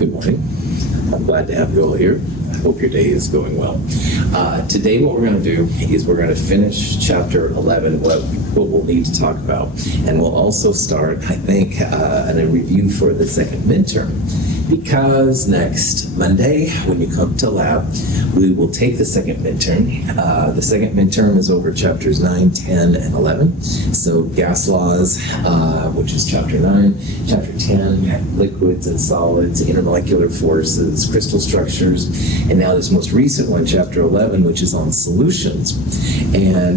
Good morning. I'm glad to have you all here. I hope your day is going well. Today what we're going to do is we're going to finish chapter 11, what we'll need to talk about. And we'll also start, I think, a review for the second midterm. Because next Monday, when you come to lab, we will take the second midterm. The second midterm is over chapters 9, 10, and 11. So gas laws, which is chapter 9, chapter 10, liquids and solids, intermolecular forces, crystal structures, and now this most recent one, chapter 11, which is on solutions. And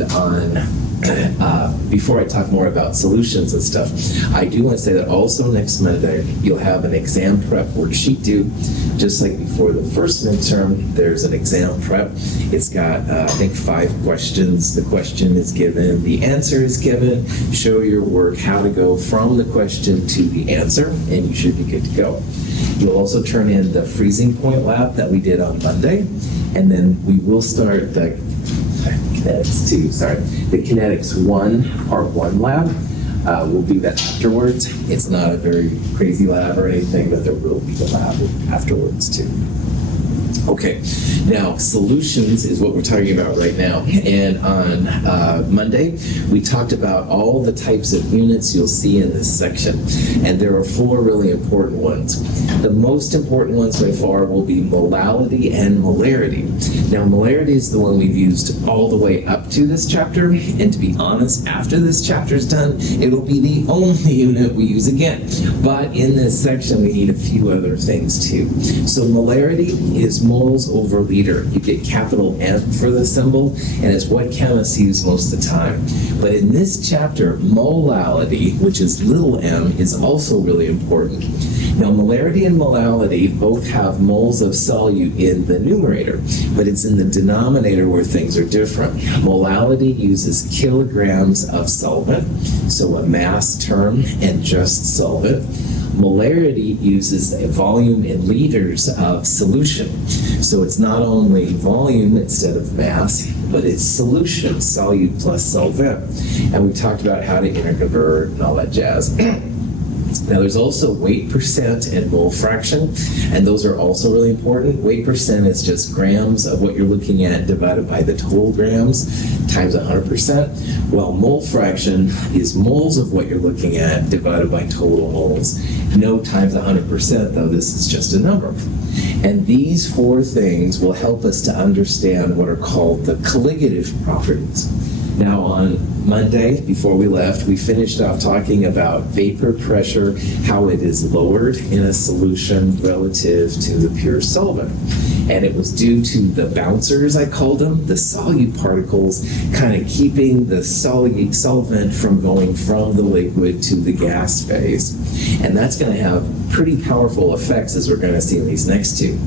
before I talk more about solutions and stuff, I do want to say that also next Monday, you'll have an exam prep worksheet due. Just like before the first midterm, there's an exam prep. It's got, I think, 5 questions. The question is given, the answer is given. Show your work how to go from the question to the answer, and you should be good to go. You'll also turn in the freezing point lab that we did on Monday, and then we will start the Kinetics 2, the Kinetics 1, Part 1 lab. We'll do that afterwards. It's not a very crazy lab or anything, but there will be a lab afterwards too. Okay, now solutions is what we're talking about right now. And on Monday, we talked about all the types of units you'll see in this section. And there are 4 really important ones. The most important ones by far will be molality and molarity. Now, molarity is the one we've used all the way up to this chapter. And to be honest, after this chapter is done, it'll be the only unit we use again. But in this section, we need a few other things too. So molarity is moles over liter. You get capital M for the symbol, and it's what chemists use most of the time. But in this chapter, molality, which is little m, is also really important. Now, molarity and molality both have moles of solute in the numerator, but it's in the denominator where things are different. Molality uses kilograms of solvent, so a mass term and just solvent. Molarity uses a volume in liters of solution. So it's not only volume instead of mass, but it's solution, solute plus solvent. And we talked about how to interconvert and all that jazz. Now there's also weight percent and mole fraction, and those are also really important. Weight percent is just grams of what you're looking at divided by the total grams times 100%, while mole fraction is moles of what you're looking at divided by total moles. No times 100% though, this is just a number. And these 4 things will help us to understand what are called the colligative properties. Now on Monday, before we left, we finished off talking about vapor pressure, how it is lowered in a solution relative to the pure solvent. And it was due to the bouncers, I called them, the solute particles, kind of keeping the solvent from going from the liquid to the gas phase. And that's going to have pretty powerful effects, as we're going to see in these next 2.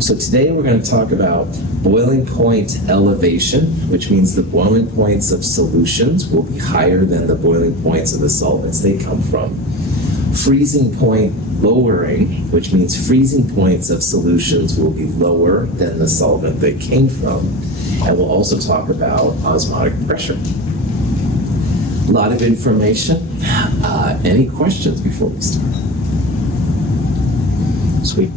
So today we're going to talk about boiling point elevation, which means the boiling points of solutions will be higher than the boiling points of the solvents they come from. Freezing point lowering, which means freezing points of solutions will be lower than the solvent they came from. And we'll also talk about osmotic pressure. A lot of information. Any questions before we start? Sweet.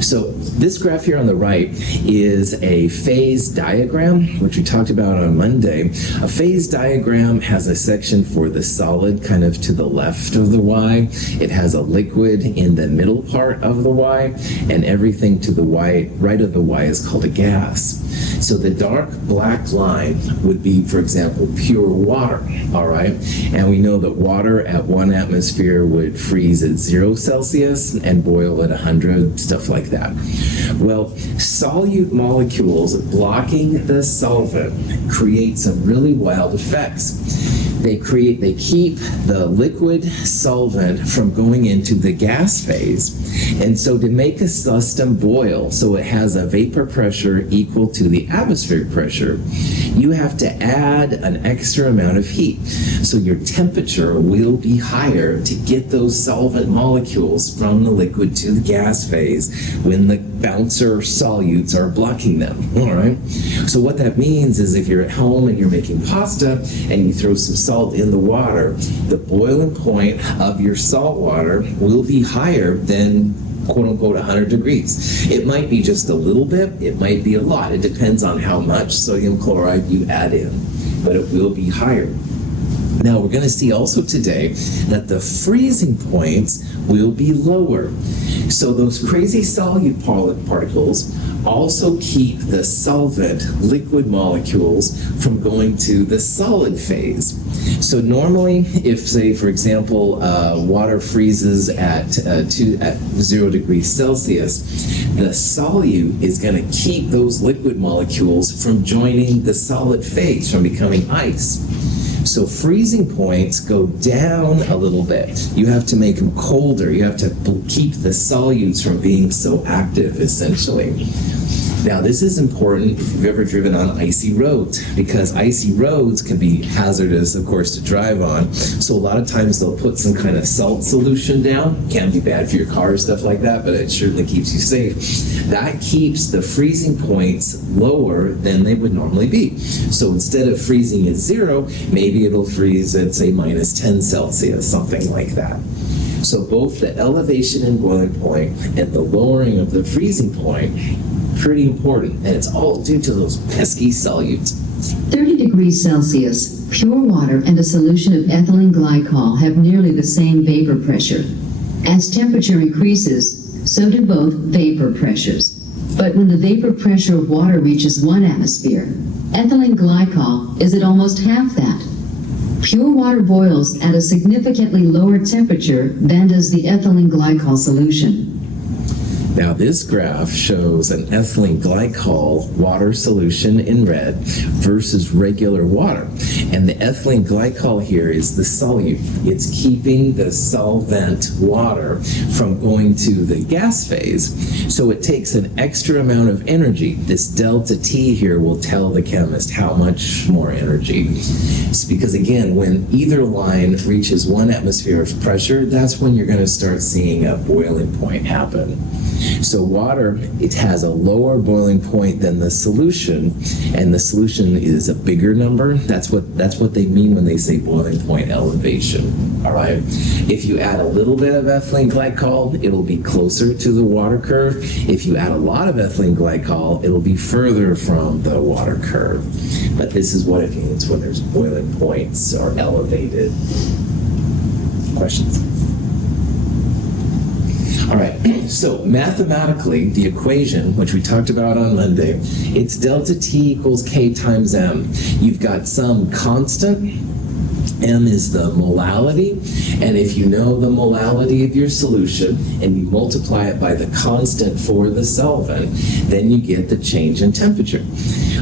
So this graph here on the right is a phase diagram, which we talked about on Monday. A phase diagram has a section for the solid kind of to the left of the Y. It has a liquid in the middle part of the Y, and everything to the right of the Y is called a gas. So the dark black line would be, for example, pure water, all right? And we know that water at 1 atmosphere would freeze at 0 Celsius and boil at 100, stuff like that. Well, solute molecules blocking the solvent create some really wild effects. They keep the liquid solvent from going into the gas phase. And so to make a system boil so it has a vapor pressure equal to the atmospheric pressure, you have to add an extra amount of heat. So your temperature will be higher to get those solvent molecules from the liquid to the gas phase when the bouncer solutes are blocking them, all right? So what that means is if you're at home and you're making pasta and you throw some salt in the water, the boiling point of your salt water will be higher than quote unquote 100 degrees. It might be just a little bit, it might be a lot. It depends on how much sodium chloride you add in, but it will be higher. Now we're going to see also today that the freezing points will be lower. So those crazy solute particles also keep the solvent liquid molecules from going to the solid phase. So normally, if say for example water freezes at 0 degrees Celsius, the solute is going to keep those liquid molecules from joining the solid phase, from becoming ice. So freezing points go down a little bit. You have to make them colder. You have to keep the solutes from being so active, essentially. Now, this is important if you've ever driven on icy roads, because icy roads can be hazardous, of course, to drive on. So a lot of times they'll put some kind of salt solution down. Can be bad for your car, stuff like that, but it certainly keeps you safe. That keeps the freezing points lower than they would normally be. So instead of freezing at 0, maybe it'll freeze at, say, minus 10 Celsius, something like that. So both the elevation in boiling point and the lowering of the freezing point, pretty important, and it's all due to those pesky solutes. 30 degrees Celsius, pure water and a solution of ethylene glycol have nearly the same vapor pressure. As temperature increases, so do both vapor pressures. But when the vapor pressure of water reaches 1 atmosphere, ethylene glycol is at almost half that. Pure water boils at a significantly lower temperature than does the ethylene glycol solution. Now this graph shows an ethylene glycol water solution in red versus regular water. And the ethylene glycol here is the solute. It's keeping the solvent water from going to the gas phase. So it takes an extra amount of energy. This delta T here will tell the chemist how much more energy. It's because again, when either line reaches 1 atmosphere of pressure, that's when you're going to start seeing a boiling point happen. So water, it has a lower boiling point than the solution, and the solution is a bigger number. That's what they mean when they say boiling point elevation. All right. If you add a little bit of ethylene glycol, it'll be closer to the water curve. If you add a lot of ethylene glycol, it'll be further from the water curve. But this is what it means when there's boiling points are elevated. Questions? All right, so mathematically, the equation, which we talked about on Monday, it's delta T equals K times M. You've got some constant. M is the molality, and if you know the molality of your solution and you multiply it by the constant for the solvent, then you get the change in temperature.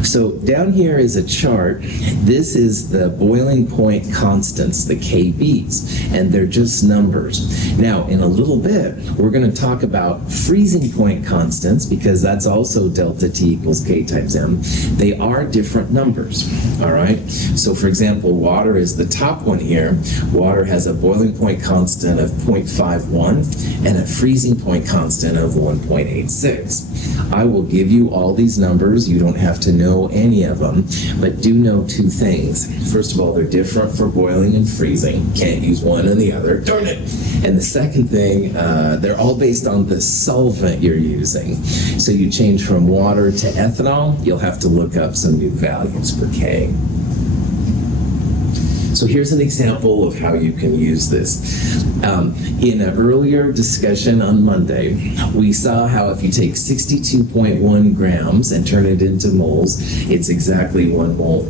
So down here is a chart. This is the boiling point constants, the KBs, and they're just numbers. Now, in a little bit, we're going to talk about freezing point constants, because that's also delta T equals K times M. They are different numbers, all right? So for example, water is the top one here. Water has a boiling point constant of 0.51 and a freezing point constant of 1.86. I will give you all these numbers. You don't have to know any of them, but do know 2 things. First of all, they're different for boiling and freezing. Can't use one and the other. Darn it! And the second thing, they're all based on the solvent you're using. So you change from water to ethanol, you'll have to look up some new values for K. So here's an example of how you can use this. In an earlier discussion on Monday, we saw how if you take 62.1 grams and turn it into moles, it's exactly 1 mole.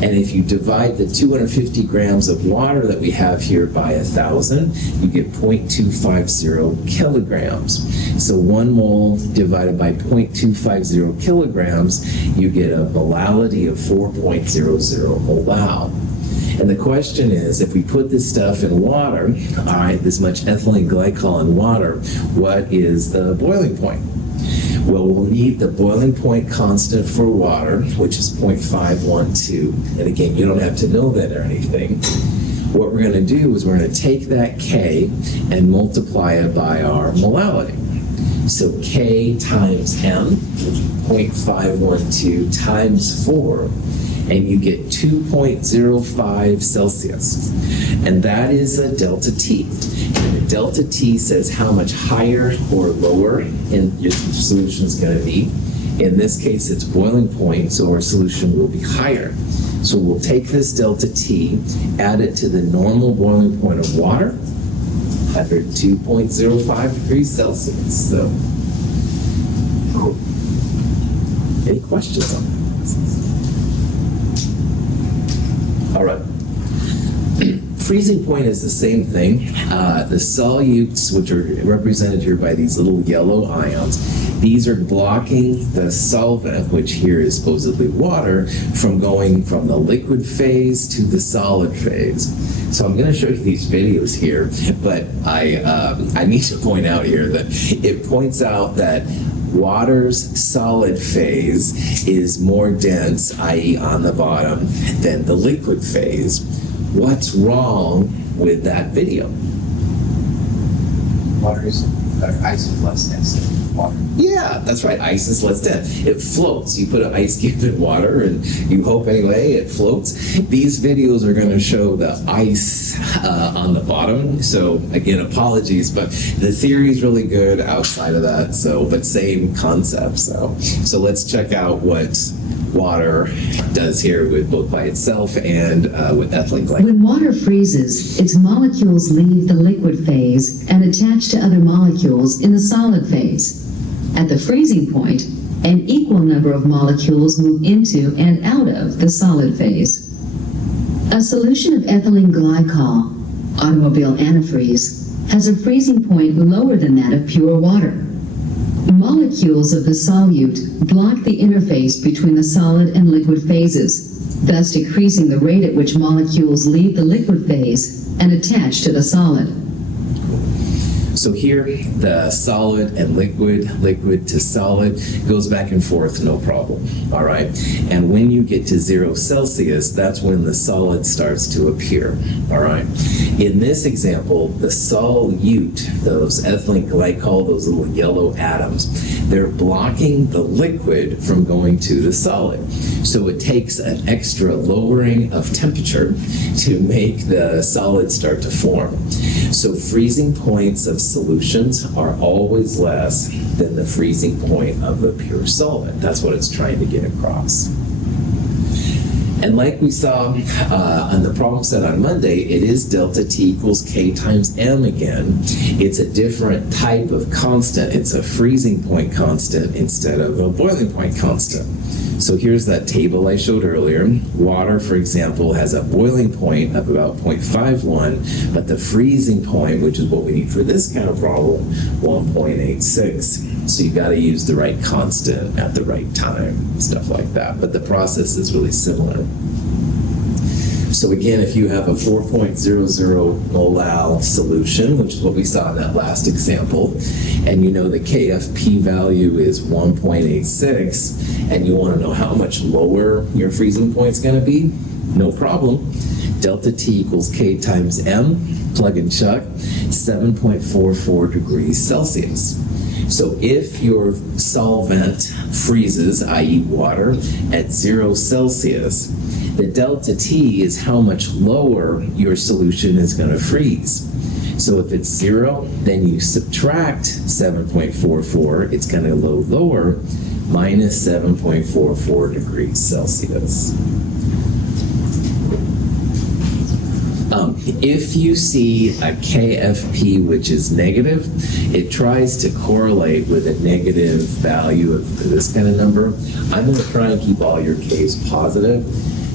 And if you divide the 250 grams of water that we have here by 1,000, you get 0.250 kilograms. So 1 mole divided by 0.250 kilograms, you get a molality of 4.00 molal. And the question is, if we put this stuff in water, all right, this much ethylene glycol in water, what is the boiling point? Well, we'll need the boiling point constant for water, which is 0.512. And again, you don't have to know that or anything. What we're going to do is we're going to take that K and multiply it by our molality. So K times M, 0.512 times 4. and you get 2.05 Celsius. And that is a delta T. And the delta T says how much higher or lower in your solution is going to be. In this case, it's boiling point, so our solution will be higher. So we'll take this delta T, add it to the normal boiling point of water, 102.05 degrees Celsius. So, any questions on that? All right. Freezing point is the same thing. The solutes, which are represented here by these little yellow ions, these are blocking the solvent, which here is supposedly water, from going from the liquid phase to the solid phase. So I'm going to show you these videos here, but I need to point out here that it points out that water's solid phase is more dense, i.e. on the bottom, than the liquid phase. What's wrong with that video? Water is ice is less dense than water. Yeah, that's right. Ice is less dense. It floats. You put an ice cube in water, and you hope anyway it floats. These videos are going to show the ice on the bottom. So again, apologies, but the theory is really good outside of that. So, but same concept. So let's check out what water does here with both by itself and with ethylene glycol. When water freezes, its molecules leave the liquid phase and attach to other molecules in the solid phase. At the freezing point, an equal number of molecules move into and out of the solid phase. A solution of ethylene glycol, automobile antifreeze, has a freezing point lower than that of pure water. Molecules of the solute block the interface between the solid and liquid phases, thus decreasing the rate at which molecules leave the liquid phase and attach to the solid. So here, the solid and liquid to solid goes back and forth, no problem, all right? And when you get to 0 Celsius, that's when the solid starts to appear, all right? In this example, the solute, those ethylene glycol, those little yellow atoms, they're blocking the liquid from going to the solid. So it takes an extra lowering of temperature to make the solid start to form. So freezing points of solutions are always less than the freezing point of the pure solvent. That's what it's trying to get across. And like we saw on the problem set on Monday, it is delta T equals K times M again. It's a different type of constant. It's a freezing point constant instead of a boiling point constant. So here's that table I showed earlier. Water, for example, has a boiling point of about 0.51, but the freezing point, which is what we need for this kind of problem, 1.86. So you got to use the right constant at the right time, stuff like that. But the process is really similar. So again, if you have a 4.00 molal solution, which is what we saw in that last example, and you know the KFP value is 1.86, and you want to know how much lower your freezing point is going to be, no problem. Delta T equals K times M, plug and chuck, 7.44 degrees Celsius. So if your solvent freezes, i.e. water, at 0 Celsius, the delta T is how much lower your solution is going to freeze. So if it's 0, then you subtract 7.44, it's going to go lower, minus 7.44 degrees Celsius. If you see a KFP which is negative, it tries to correlate with a negative value of this kind of number. I'm going to try and keep all your K's positive.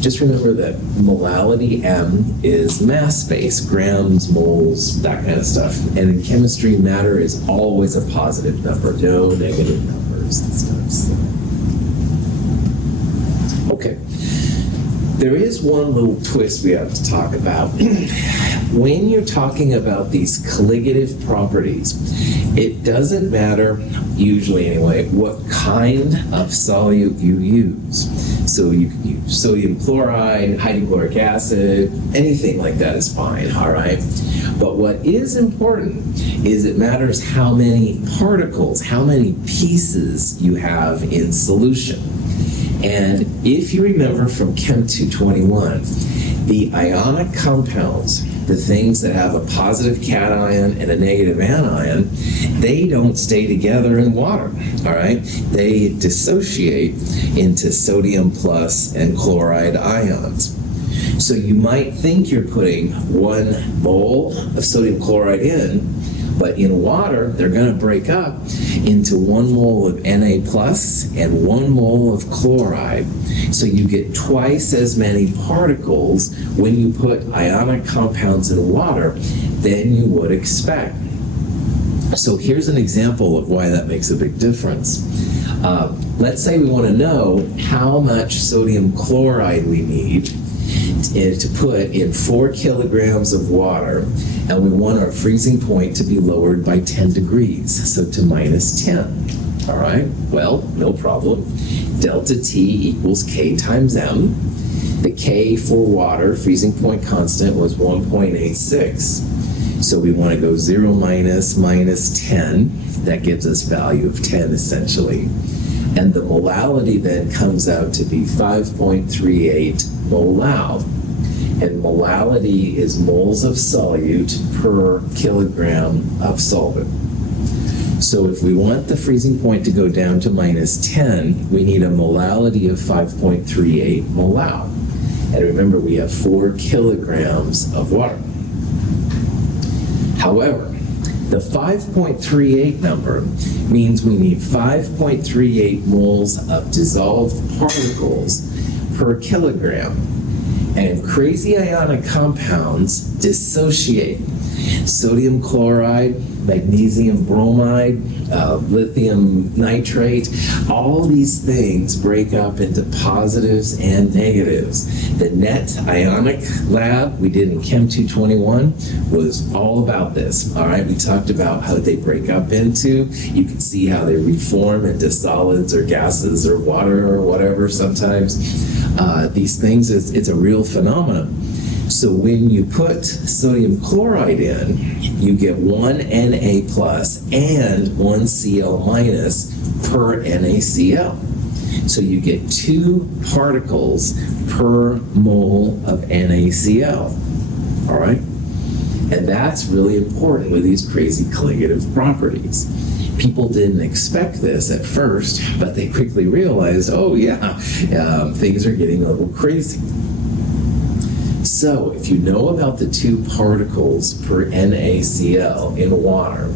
Just remember that molality M is mass space, grams, moles, that kind of stuff. And in chemistry, matter is always a positive number, no negative numbers and stuff. Okay. There is one little twist we have to talk about. When you're talking about these colligative properties, it doesn't matter, usually anyway, what kind of solute you use. So you can use sodium chloride, hydrochloric acid, anything like that is fine, all right? But what is important is it matters how many particles, how many pieces you have in solution. And if you remember from Chem 221, the ionic compounds, the things that have a positive cation and a negative anion, they don't stay together in water, all right? They dissociate into sodium plus and chloride ions. So you might think you're putting 1 mole of sodium chloride in, but in water, they're going to break up into 1 mole of Na plus and 1 mole of chloride. So you get twice as many particles when you put ionic compounds in water than you would expect. So here's an example of why that makes a big difference. Let's say we want to know how much sodium chloride we need to put in 4 kilograms of water, and we want our freezing point to be lowered by 10 degrees, so to -10. All right, well, no problem. Delta T equals K times M. The K for water, freezing point constant, was 1.86. So we want to go 0 minus -10. That gives us value of 10 essentially. And the molality then comes out to be 5.38 molal. And molality is moles of solute per kilogram of solvent. So if we want the freezing point to go down to -10, we need a molality of 5.38 molal. And remember, we have 4 kilograms of water. However, the 5.38 number means we need 5.38 moles of dissolved particles per kilogram. And crazy ionic compounds dissociate. Sodium chloride, magnesium bromide, lithium nitrate, all these things break up into positives and negatives. The net ionic lab we did in Chem 221 was all about this. All right, we talked about how they break up into. You can see how they reform into solids or gases or water or whatever sometimes. These things, it's a real phenomenon. So when you put sodium chloride in, you get 1 Na plus and 1 Cl minus per NaCl. So you get 2 particles per mole of NaCl. All right? And that's really important with these crazy colligative properties. People didn't expect this at first, but they quickly realized, oh yeah, things are getting a little crazy. So if you know about the 2 particles per NaCl in water,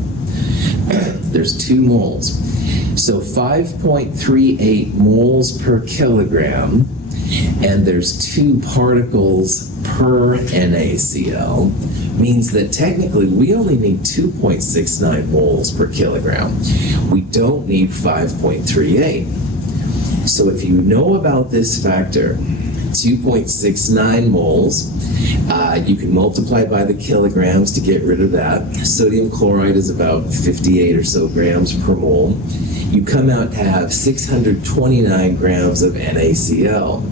there's 2 moles. So 5.38 moles per kilogram, and there's 2 particles per NaCl, means that technically we only need 2.69 moles per kilogram. We don't need 5.38. So if you know about this factor, 2.69 moles, you can multiply by the kilograms to get rid of that. Sodium chloride is about 58 or so grams per mole. You come out to have 629 grams of NaCl.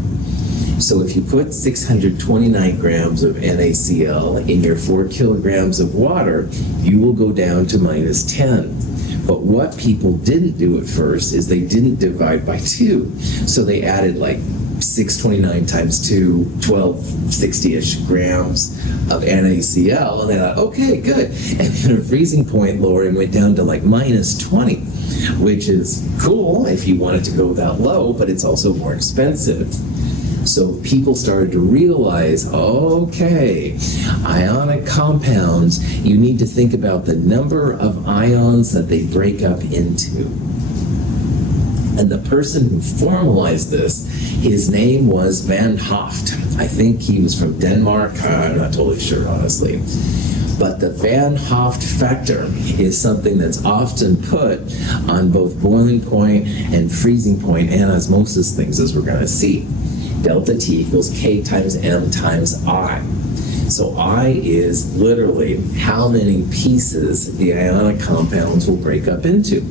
So if you put 629 grams of NaCl in your 4 kilograms of water, you will go down to -10. But what people didn't do at first is they didn't divide by 2. So they added like 629 times 2, 1260-ish grams of NaCl, and they thought, okay, good. And then the freezing point lowered and went down to like -20, which is cool if you want it to go that low, but it's also more expensive. So people started to realize, okay, ionic compounds, you need to think about the number of ions that they break up into. And the person who formalized this, his name was Van Hoft. I think he was from Denmark. I'm not totally sure, honestly. But the Van Hoft factor is something that's often put on both boiling point and freezing point and osmosis things, as we're going to see. Delta T equals K times M times I. So I is literally how many pieces the ionic compounds will break up into.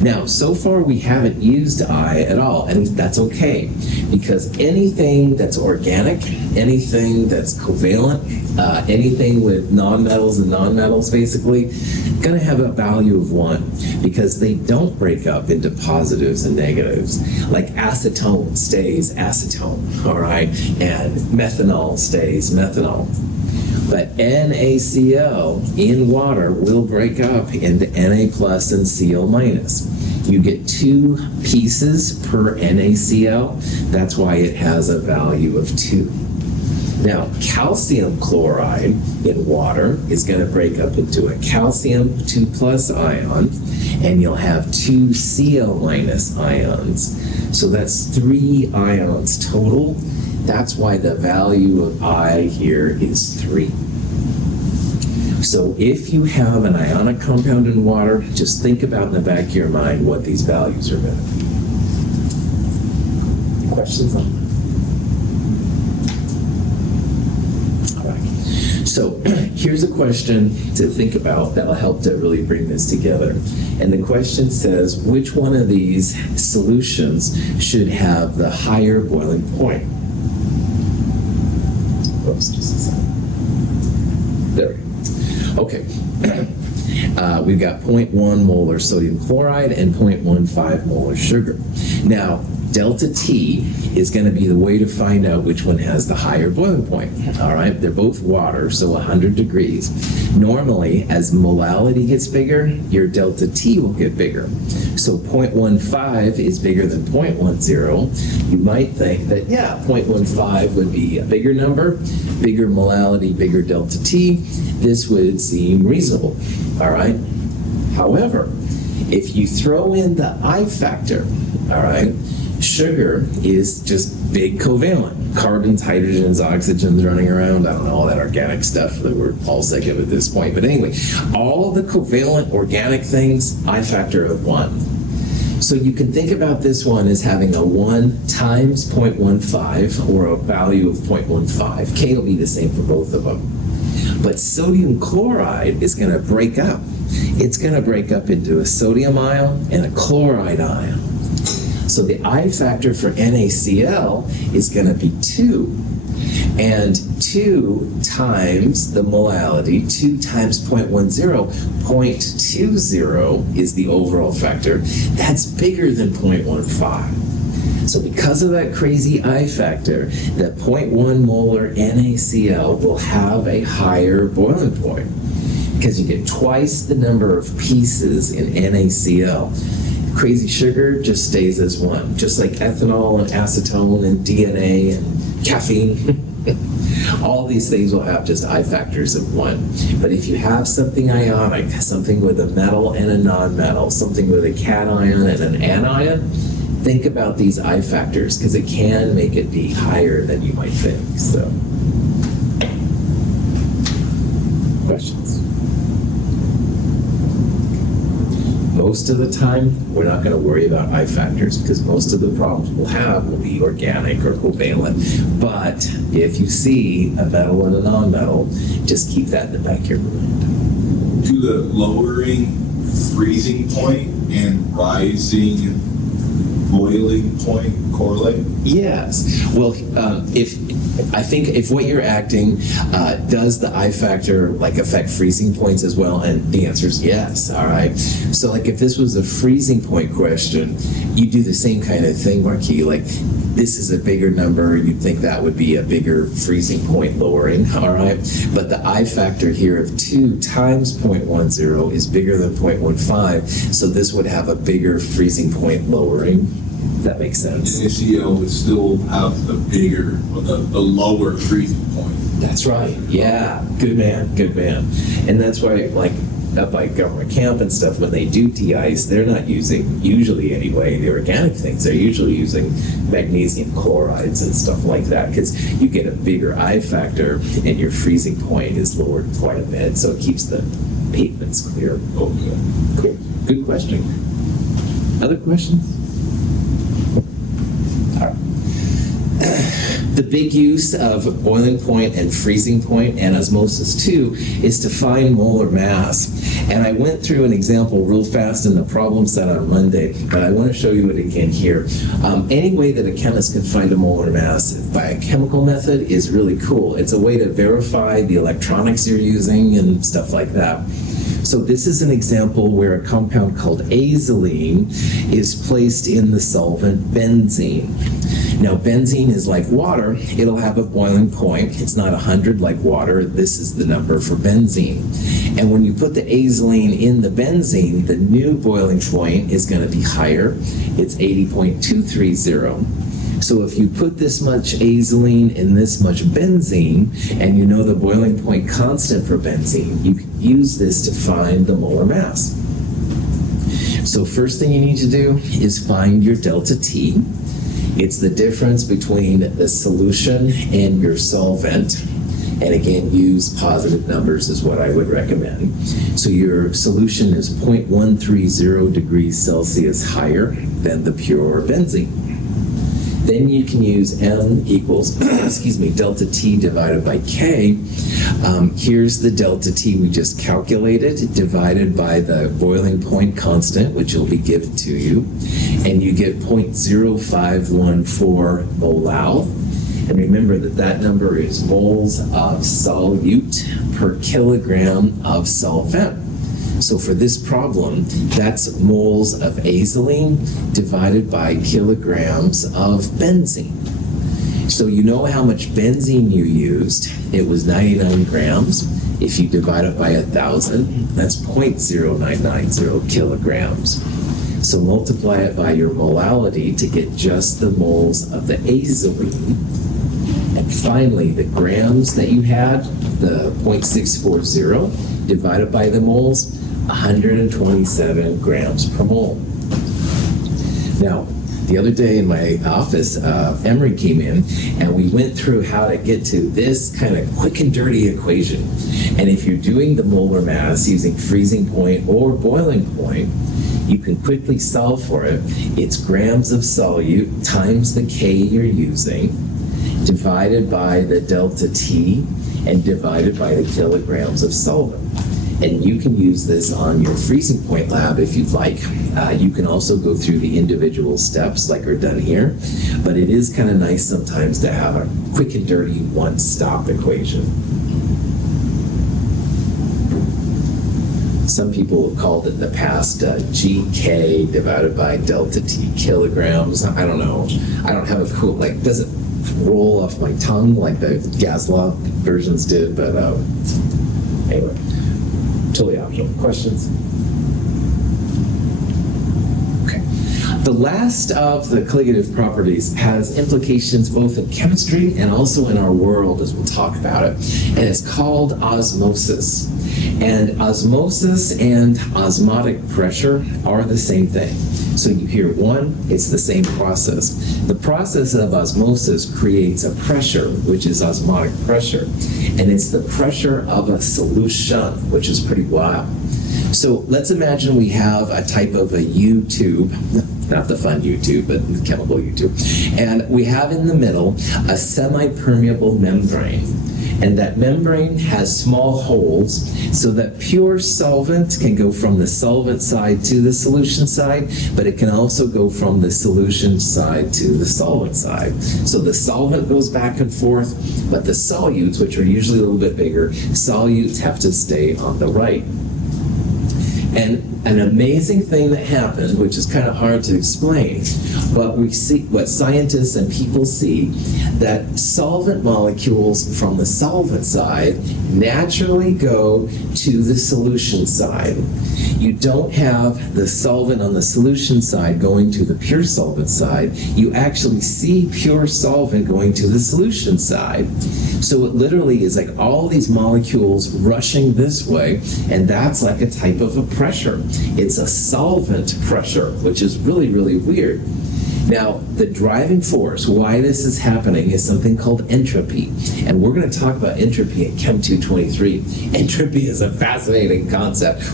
Now, so far we haven't used I at all, and that's okay, because anything that's organic, anything that's covalent, anything with nonmetals and nonmetals, basically, gonna have a value of 1, because they don't break up into positives and negatives. Like acetone stays acetone, all right, and methanol stays methanol. But NaCl in water will break up into Na plus and Cl minus. You get 2 pieces per NaCl. That's why it has a value of 2. Now, calcium chloride in water is going to break up into a calcium 2 plus ion, and you'll have 2 Cl minus ions. So that's 3 ions total. That's why the value of I here is 3. So if you have an ionic compound in water, just think about in the back of your mind what these values are going to be. Questions on that? All right. So here's a question to think about that will help to really bring this together. And the question says, which one of these solutions should have the higher boiling point? Oops, just a second. There we go. Okay. We've got 0.1 molar sodium chloride and 0.15 molar sugar. Now, delta T is going to be the way to find out which one has the higher boiling point. All right, they're both water, so 100 degrees. Normally, as molality gets bigger, your delta T will get bigger. So 0.15 is bigger than 0.10. You might think that, yeah, 0.15 would be a bigger number, bigger molality, bigger delta T. This would seem reasonable. All right. However, if you throw in the I factor, all right, sugar is just big covalent. Carbons, hydrogens, oxygens running around. I don't know, all that organic stuff that we're all sick of at this point. But anyway, all the covalent organic things, I factor of 1. So you can think about this one as having a 1 times 0.15 or a value of 0.15. K will be the same for both of them. But sodium chloride is going to break up. It's going to break up into a sodium ion and a chloride ion. So the I factor for NaCl is going to be 2. And 2 times the molality, 2 times 0.10, 0.20 is the overall factor. That's bigger than 0.15. So because of that crazy I factor, that 0.1 molar NaCl will have a higher boiling point because you get twice the number of pieces in NaCl. Crazy sugar just stays as 1, just like ethanol and acetone and DNA and caffeine. All these things will have just I factors of 1. But if you have something ionic, something with a metal and a nonmetal, something with a cation and an anion, think about these I factors because it can make it be higher than you might think. So, questions? Most of the time, we're not going to worry about I factors because most of the problems we'll have will be organic or covalent. But if you see a metal and a nonmetal, just keep that in the back of your mind. Do the lowering freezing point and rising boiling point correlate? Yes. Well, if what you're acting, does the I factor affect freezing points as well? And the answer is yes. All right. So if this was a freezing point question, you do the same kind of thing, Marquis. This is a bigger number. You'd think that would be a bigger freezing point lowering. All right. But the I factor here of 2 times 0.10 is bigger than 0.15. So this would have a bigger freezing point lowering. That makes sense. NaCl would still have the bigger, or the lower freezing point. That's right. Yeah. Good man. Good man. And that's why, up by government camp and stuff, when they do de-ice, they're not using, usually anyway, the organic things. They're usually using magnesium chlorides and stuff like that because you get a bigger I factor and your freezing point is lowered quite a bit, so it keeps the pavements clear. Okay. Cool. Good question. Other questions? All right. The big use of boiling point and freezing point and osmosis too is to find molar mass. And I went through an example real fast in the problem set on Monday, but I want to show you it again here. Any way that a chemist can find a molar mass by a chemical method is really cool. It's a way to verify the electronics you're using and stuff like that. So this is an example where a compound called azolene is placed in the solvent benzene. Now, benzene is like water. It'll have a boiling point. It's not 100 like water. This is the number for benzene. And when you put the azolene in the benzene, the new boiling point is going to be higher. It's 80.230. So if you put this much azolene in this much benzene, and you know the boiling point constant for benzene, you can use this to find the molar mass. So first thing you need to do is find your delta T. It's the difference between the solution and your solvent. And again, use positive numbers is what I would recommend. So your solution is 0.130 degrees Celsius higher than the pure benzene. Then you can use M equals, delta T divided by K. Here's the delta T we just calculated, divided by the boiling point constant, which will be given to you. And you get 0.0514 molal. And remember that that number is moles of solute per kilogram of solvent. So for this problem, that's moles of azolene divided by kilograms of benzene. So you know how much benzene you used. It was 99 grams. If you divide it by 1,000, that's 0.0990 kilograms. So multiply it by your molality to get just the moles of the azolene. And finally, the grams that you had, the 0.640, divided by the moles, 127 grams per mole. Now, the other day in my office, Emery came in and we went through how to get to this kind of quick and dirty equation. And if you're doing the molar mass using freezing point or boiling point, you can quickly solve for it. It's grams of solute times the K you're using, divided by the delta T, and divided by the kilograms of solvent. And you can use this on your freezing point lab if you'd like. You can also go through the individual steps like are done here, but it is kind of nice sometimes to have a quick and dirty one-stop equation. Some people have called it in the past GK divided by delta T kilograms. I don't know. I don't have a cool, like, does it roll off my tongue like the Gaslov versions did, but anyway. Totally optional. Questions? Okay. The last of the colligative properties has implications both in chemistry and also in our world as we'll talk about it. And it's called osmosis. And osmosis and osmotic pressure are the same thing. So you hear one, it's the same process. The process of osmosis creates a pressure, which is osmotic pressure. And it's the pressure of a solution, which is pretty wild. So let's imagine we have a type of a U-tube, not the fun U-tube, but the chemical U-tube. And we have in the middle a semi-permeable membrane. And that membrane has small holes so that pure solvent can go from the solvent side to the solution side, but it can also go from the solution side to the solvent side. So the solvent goes back and forth, but the solutes, which are usually a little bit bigger, solutes have to stay on the right. And an amazing thing that happened, which is kind of hard to explain, but we see, what scientists and people see, that solvent molecules from the solvent side naturally go to the solution side. You don't have the solvent on the solution side going to the pure solvent side. You actually see pure solvent going to the solution side. So it literally is like all these molecules rushing this way, and that's like a type of a pressure. It's a solvent pressure, which is really, really weird. Now, the driving force, why this is happening, is something called entropy. And we're going to talk about entropy in Chem 223. Entropy is a fascinating concept.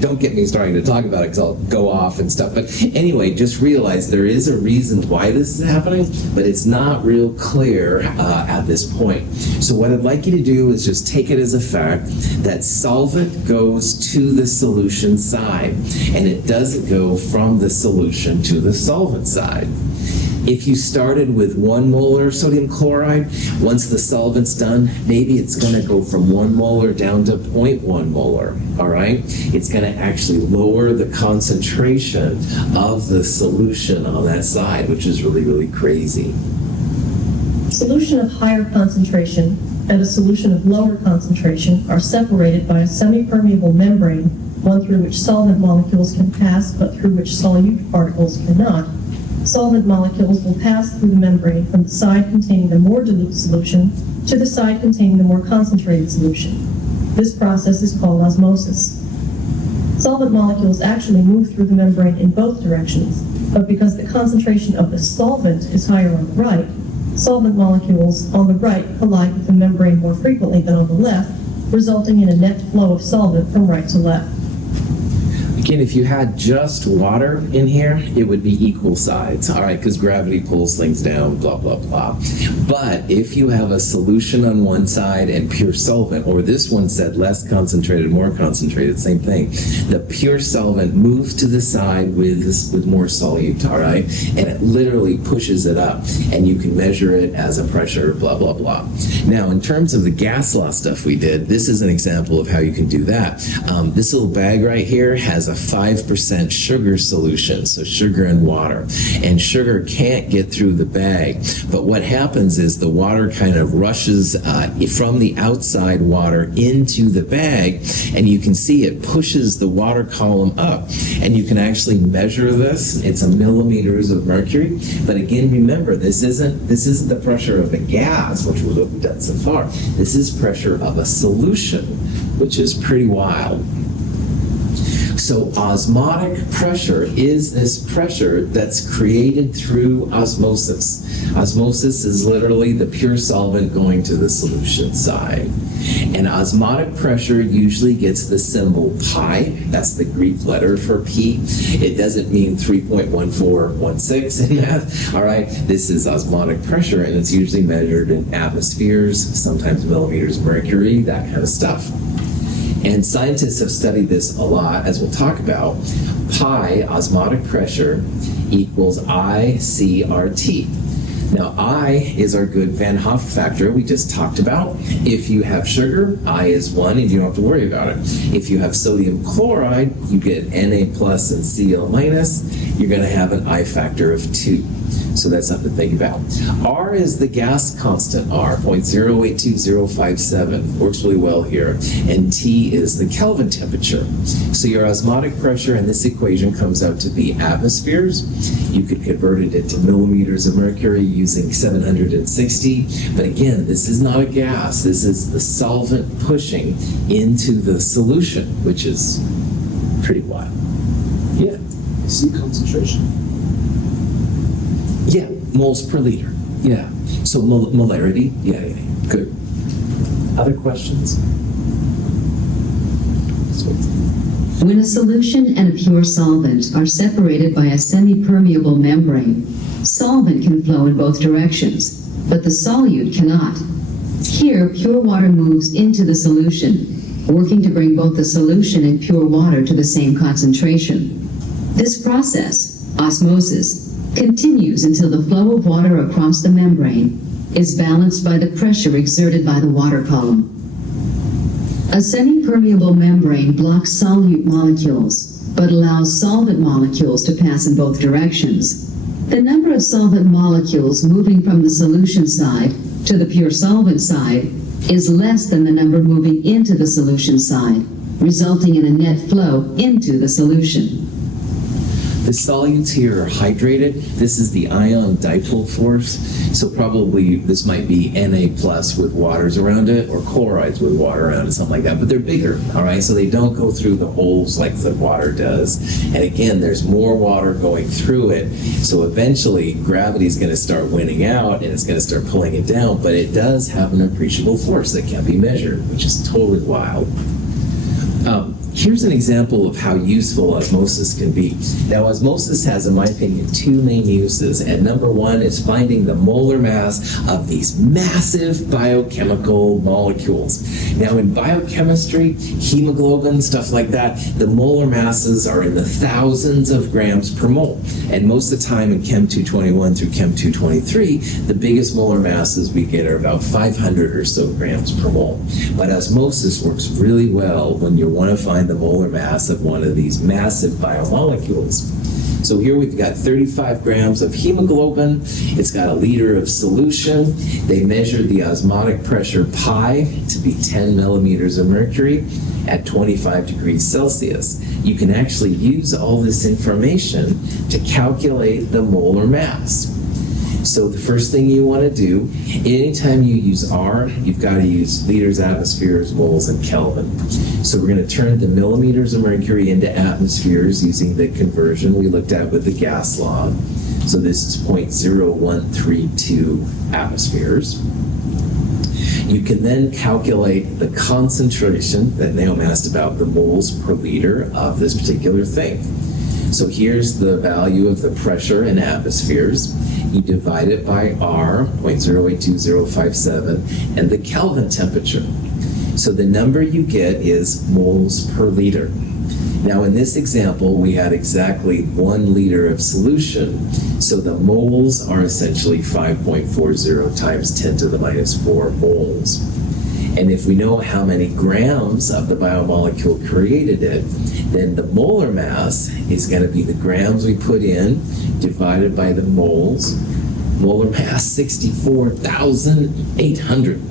Don't get me starting to talk about it because I'll go off and stuff. But anyway, just realize there is a reason why this is happening, but it's not real clear at this point. So what I'd like you to do is just take it as a fact that solvent goes to the solution side, and it doesn't go from the solution to the solvent side. If you started with 1 molar sodium chloride, once the solvent's done, maybe it's going to go from 1 molar down to 0.1 molar, all right? It's going to actually lower the concentration of the solution on that side, which is really, really crazy. A solution of higher concentration and a solution of lower concentration are separated by a semi-permeable membrane, one through which solvent molecules can pass but through which solute particles cannot. Solvent molecules will pass through the membrane from the side containing the more dilute solution to the side containing the more concentrated solution. This process is called osmosis. Solvent molecules actually move through the membrane in both directions, but because the concentration of the solvent is higher on the right, solvent molecules on the right collide with the membrane more frequently than on the left, resulting in a net flow of solvent from right to left. Again, if you had just water in here, it would be equal sides, all right, because gravity pulls things down, blah, blah, blah. But if you have a solution on one side and pure solvent, or this one said less concentrated, more concentrated, same thing, the pure solvent moves to the side with more solute, all right, and it literally pushes it up, and you can measure it as a pressure, blah, blah, blah. Now, in terms of the gas law stuff we did, this is an example of how you can do that. This little bag right here has a 5% sugar solution, so sugar and water. And sugar can't get through the bag. But what happens is the water kind of rushes from the outside water into the bag, and you can see it pushes the water column up. And you can actually measure this. It's a millimeters of mercury. But again, remember, this isn't the pressure of a gas, which was what we've done so far. This is pressure of a solution, which is pretty wild. So osmotic pressure is this pressure that's created through osmosis. Osmosis is literally the pure solvent going to the solution side. And osmotic pressure usually gets the symbol pi. That's the Greek letter for P. It doesn't mean 3.1416 in math. All right, this is osmotic pressure, and it's usually measured in atmospheres, sometimes millimeters of mercury, that kind of stuff. And scientists have studied this a lot, as we'll talk about. Pi, osmotic pressure, equals ICRT. Now, I is our good Van Hoff factor we just talked about. If you have sugar, I is 1, and you don't have to worry about it. If you have sodium chloride, you get Na plus and Cl minus. You're going to have an I factor of 2. So that's something to think about. R is the gas constant, R, 0.082057. Works really well here. And T is the Kelvin temperature. So your osmotic pressure in this equation comes out to be atmospheres. You could convert it into millimeters of mercury using 760. But again, this is not a gas. This is the solvent pushing into the solution, which is pretty wild. Yeah. C concentration. Yeah, moles per liter. Yeah. So molarity. Yeah. Good. Other questions? When a solution and a pure solvent are separated by a semi-permeable membrane, solvent can flow in both directions, but the solute cannot. Here, pure water moves into the solution, working to bring both the solution and pure water to the same concentration. This process, osmosis, continues until the flow of water across the membrane is balanced by the pressure exerted by the water column. A semi-permeable membrane blocks solute molecules, but allows solvent molecules to pass in both directions. The number of solvent molecules moving from the solution side to the pure solvent side is less than the number moving into the solution side, resulting in a net flow into the solution. The solutes here are hydrated. This is the ion dipole force. So probably this might be Na plus with waters around it, or chlorides with water around it, something like that. But they're bigger, all right? So they don't go through the holes like the water does. And again, there's more water going through it. So eventually gravity is going to start winning out and it's going to start pulling it down. But it does have an appreciable force that can be measured, which is totally wild. Here's an example of how useful osmosis can be. Now, osmosis has, in my opinion, two main uses, and number one is finding the molar mass of these massive biochemical molecules. Now, in biochemistry, hemoglobin, stuff like that, the molar masses are in the thousands of grams per mole. And most of the time in Chem 221 through Chem 223, the biggest molar masses we get are about 500 or so grams per mole. But osmosis works really well when you want to find the molar mass of one of these massive biomolecules. So here we've got 35 grams of hemoglobin. It's got a liter of solution. They measured the osmotic pressure pi to be 10 millimeters of mercury at 25 degrees Celsius. You can actually use all this information to calculate the molar mass. So the first thing you want to do, anytime you use R, you've got to use liters, atmospheres, moles, and Kelvin. So we're going to turn the millimeters of mercury into atmospheres using the conversion we looked at with the gas law. So this is 0.0132 atmospheres. You can then calculate the concentration that Naomi asked about, the moles per liter of this particular thing. So here's the value of the pressure in atmospheres. You divide it by R, 0.082057, and the Kelvin temperature. So the number you get is moles per liter. Now in this example, we had exactly 1 liter of solution. So the moles are essentially 5.40 times 10 to the minus 4 moles. And if we know how many grams of the biomolecule created it, then the molar mass is going to be the grams we put in divided by the moles. Molar mass, 64,800.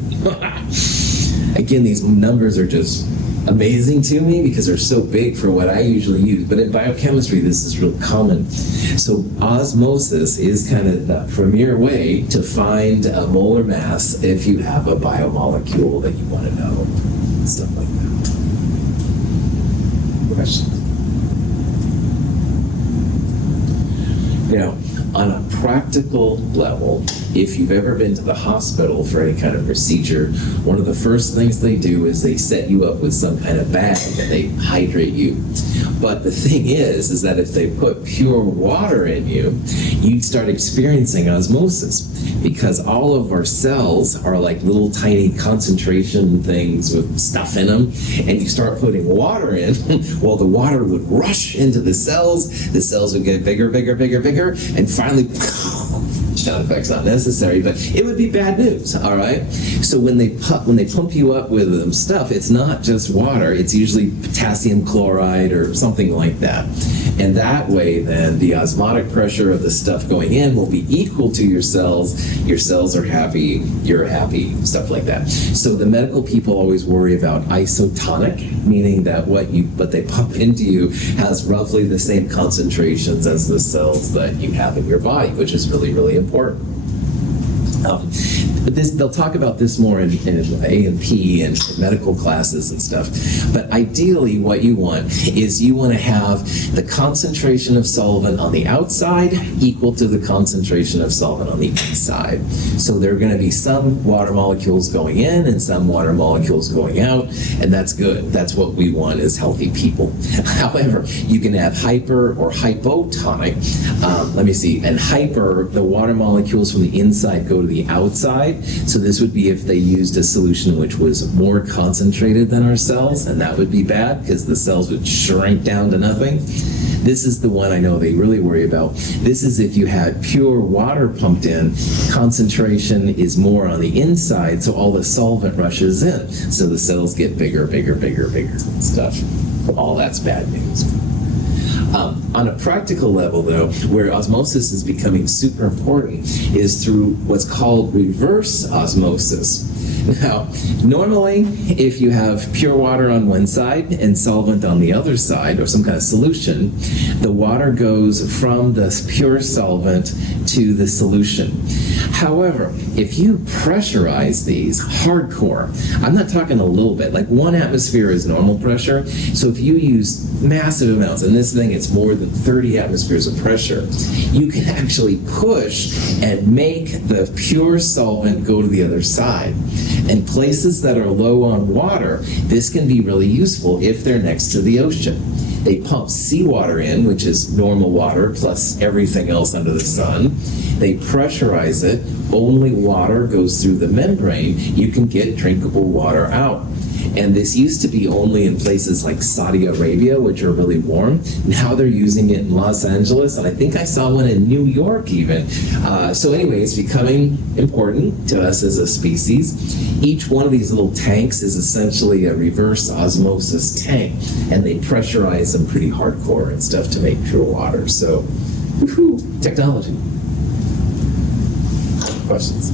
Again, these numbers are just amazing to me because they're so big for what I usually use. But in biochemistry, this is real common. So osmosis is kind of the premier way to find a molar mass if you have a biomolecule that you want to know. Stuff like that. Questions? Now, on a practical level, if you've ever been to the hospital for any kind of procedure, one of the first things they do is they set you up with some kind of bag and they hydrate you. But the thing is that if they put pure water in you, you'd start experiencing osmosis because all of our cells are like little tiny concentration things with stuff in them, and you start putting water in, well, the water would rush into the cells would get bigger, bigger, bigger, bigger, and finally, sound effects not necessary, but it would be bad news, all right? So when they pump you up with stuff, it's not just water, it's usually potassium chloride or something like that. And that way, then, the osmotic pressure of the stuff going in will be equal to your cells are happy, you're happy, stuff like that. So the medical people always worry about isotonic, meaning that what they pump into you has roughly the same concentrations as the cells that you have in your body, which is really, really important. But they'll talk about this more in A&P and medical classes and stuff. But ideally, what you want is you want to have the concentration of solvent on the outside equal to the concentration of solvent on the inside. So there are going to be some water molecules going in and some water molecules going out, and that's good. That's what we want as healthy people. However, you can have hyper or hypotonic. And hyper, the water molecules from the inside go to the outside. So this would be if they used a solution which was more concentrated than our cells, and that would be bad because the cells would shrink down to nothing. This is the one I know they really worry about. This is if you had pure water pumped in, concentration is more on the inside, so all the solvent rushes in. So the cells get bigger, bigger, bigger, bigger stuff. All that's bad news. On a practical level, though, where osmosis is becoming super important is through what's called reverse osmosis. Now, normally, if you have pure water on one side and solvent on the other side, or some kind of solution, the water goes from the pure solvent to the solution. However, if you pressurize these hardcore, I'm not talking a little bit, like 1 atmosphere is normal pressure, so if you use massive amounts, and this thing it's more than 30 atmospheres of pressure, you can actually push and make the pure solvent go to the other side. And places that are low on water, this can be really useful if they're next to the ocean. They pump seawater in, which is normal water plus everything else under the sun. They pressurize it. Only water goes through the membrane. You can get drinkable water out. And this used to be only in places like Saudi Arabia, which are really warm. Now they're using it in Los Angeles, and I think I saw one in New York even. So anyway, it's becoming important to us as a species. Each one of these little tanks is essentially a reverse osmosis tank, and they pressurize them pretty hardcore and stuff to make pure water. So, woohoo, technology. Questions?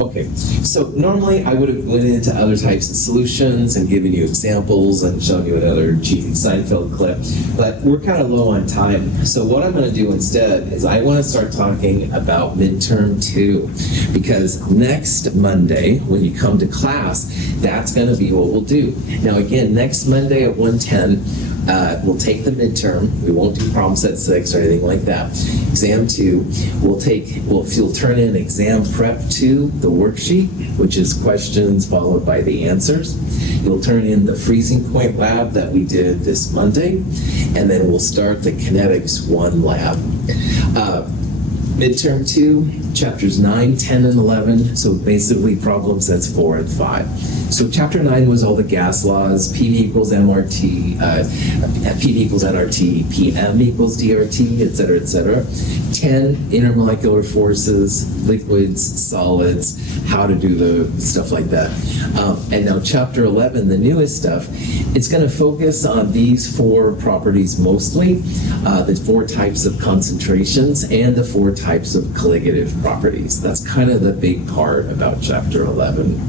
Okay, so normally I would have went into other types of solutions and given you examples and shown you another Cheesy Seinfeld clip, but we're kind of low on time. So what I'm going to do instead is I want to start talking about midterm 2, because next Monday when you come to class, that's going to be what we'll do. Now again, next Monday at 1:10, we'll take the midterm. We won't do problem set 6 or anything like that. Exam 2, you'll turn in exam prep 2, the worksheet, which is questions followed by the answers. You'll turn in the freezing point lab that we did this Monday, and then we'll start the kinetics 1 lab. Midterm 2, chapters 9, 10, and 11, so basically problem sets 4 and 5. So chapter 9 was all the gas laws, P equals MRT, P equals NRT, PM equals DRT, et cetera, et cetera. 10, intermolecular forces, liquids, solids, how to do the stuff like that. And now chapter 11, the newest stuff, it's going to focus on these 4 properties mostly, the 4 types of concentrations and the 4 types of colligative properties. That's kind of the big part about chapter 11.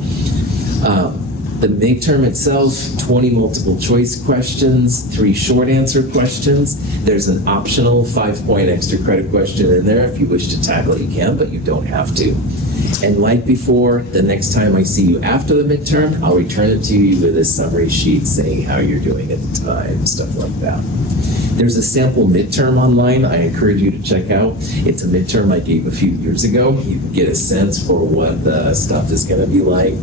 The midterm itself, 20 multiple choice questions, 3 short answer questions. There's an optional 5-point extra credit question in there. If you wish to tackle it, you can, but you don't have to. And like before, the next time I see you after the midterm, I'll return it to you with a summary sheet saying how you're doing at the time, stuff like that. There's a sample midterm online I encourage you to check out. It's a midterm I gave a few years ago. You can get a sense for what the stuff is going to be like.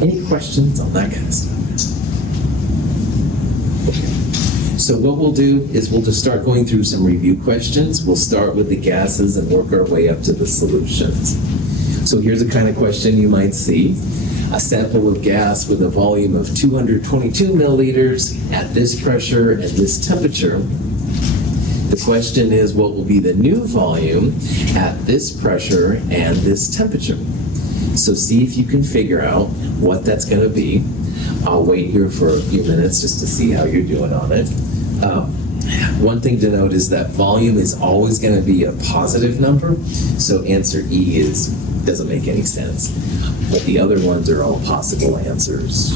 Any questions on that kind of stuff? Okay. So what we'll do is we'll just start going through some review questions. We'll start with the gases and work our way up to the solutions. So here's a kind of question you might see. A sample of gas with a volume of 222 milliliters at this pressure and this temperature. The question is, what will be the new volume at this pressure and this temperature? So see if you can figure out what that's going to be. I'll wait here for a few minutes just to see how you're doing on it. One thing to note is that volume is always going to be a positive number, so answer E doesn't make any sense. But the other ones are all possible answers.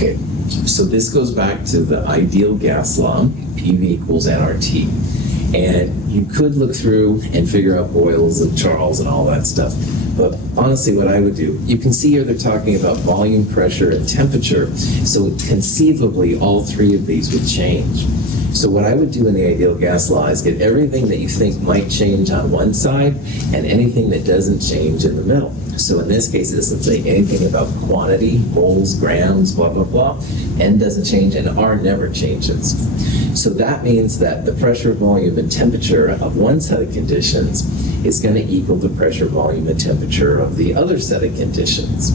Okay, so this goes back to the ideal gas law, PV equals nRT. And you could look through and figure out Boyles and Charles and all that stuff. But honestly, what I would do, you can see here they're talking about volume, pressure, and temperature. So conceivably, all three of these would change. So what I would do in the ideal gas law is get everything that you think might change on one side and anything that doesn't change in the middle. So in this case, it doesn't say anything about quantity, moles, grams, blah, blah, blah. N doesn't change and R never changes. So that means that the pressure, volume, and temperature of one set of conditions is going to equal the pressure, volume, and temperature of the other set of conditions.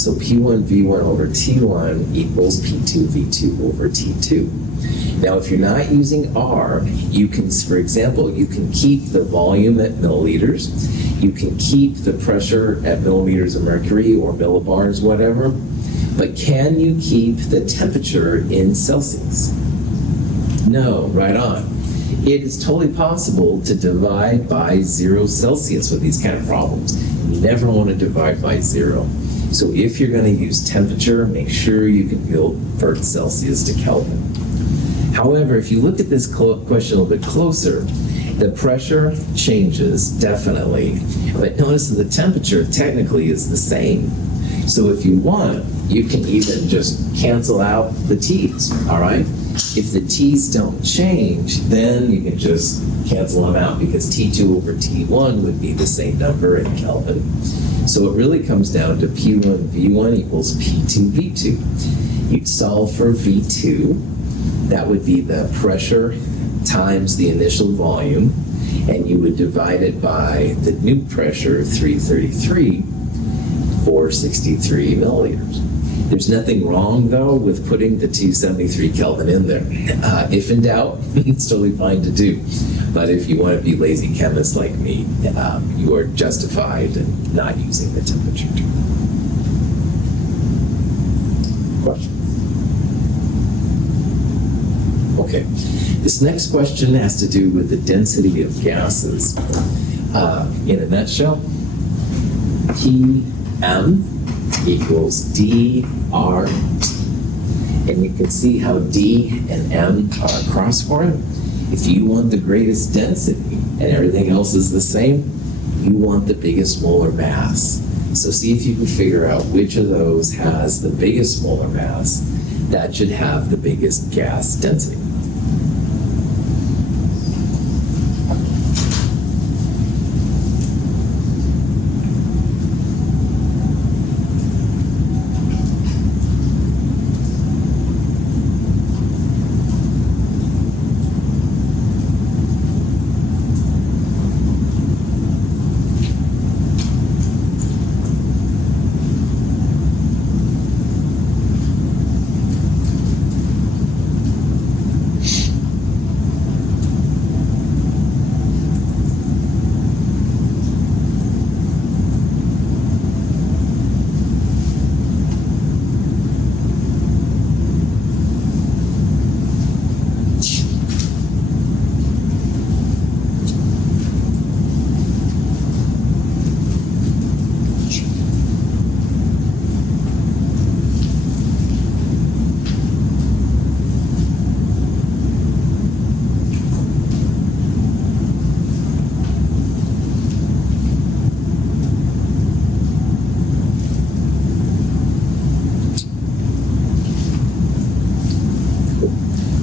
So P1 V1 over T1 equals P2 V2 over T2. Now, if you're not using R, you can, for example, you can keep the volume at milliliters, you can keep the pressure at milliliters of mercury or millibars, whatever, but can you keep the temperature in Celsius? No, right on. It is totally possible to divide by 0 Celsius with these kind of problems. You never want to divide by 0. So if you're going to use temperature, make sure you can convert Celsius to Kelvin. However, if you look at this question a little bit closer, the pressure changes, definitely, but notice that the temperature technically is the same. So if you want, you can even just cancel out the T's, all right? If the T's don't change, then you can just cancel them out because T2 over T1 would be the same number in Kelvin. So it really comes down to P1 V1 equals P2 V2. You'd solve for V2. That would be the pressure times the initial volume, and you would divide it by the new pressure, 333, 463 milliliters. There's nothing wrong, though, with putting the 273 Kelvin in there. If in doubt, it's totally fine to do. But if you want to be lazy chemists like me, you are justified in not using the temperature. Question? Okay. This next question has to do with the density of gases. In a nutshell, Pm equals dR, and you can see how D and M are cross formed. If you want the greatest density and everything else is the same, you want the biggest molar mass. So see if you can figure out which of those has the biggest molar mass. That should have the biggest gas density.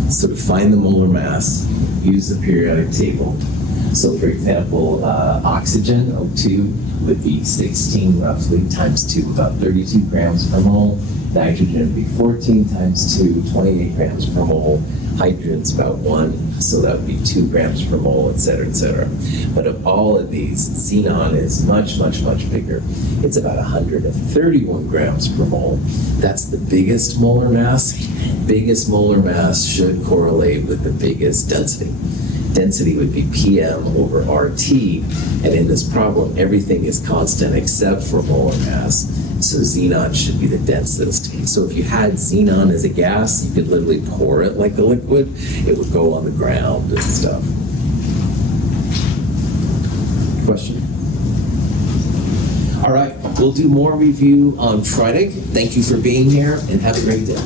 So to find the molar mass, use the periodic table. So for example, oxygen, O2, would be 16 roughly times 2, about 32 grams per mole. Nitrogen would be 14 times 2, 28 grams per mole. Hydrogen's about 1, so that would be 2 grams per mole, et cetera, et cetera. But of all of these, xenon is much, much, much bigger. It's about 131 grams per mole. That's the biggest molar mass. Biggest molar mass should correlate with the biggest density. Density would be PM over RT, and in this problem, everything is constant except for molar mass. So xenon should be the densest. So if you had xenon as a gas, you could literally pour it like a liquid. It would go on the ground and stuff. Question? All right, we'll do more review on Friday. Thank you for being here and have a great day.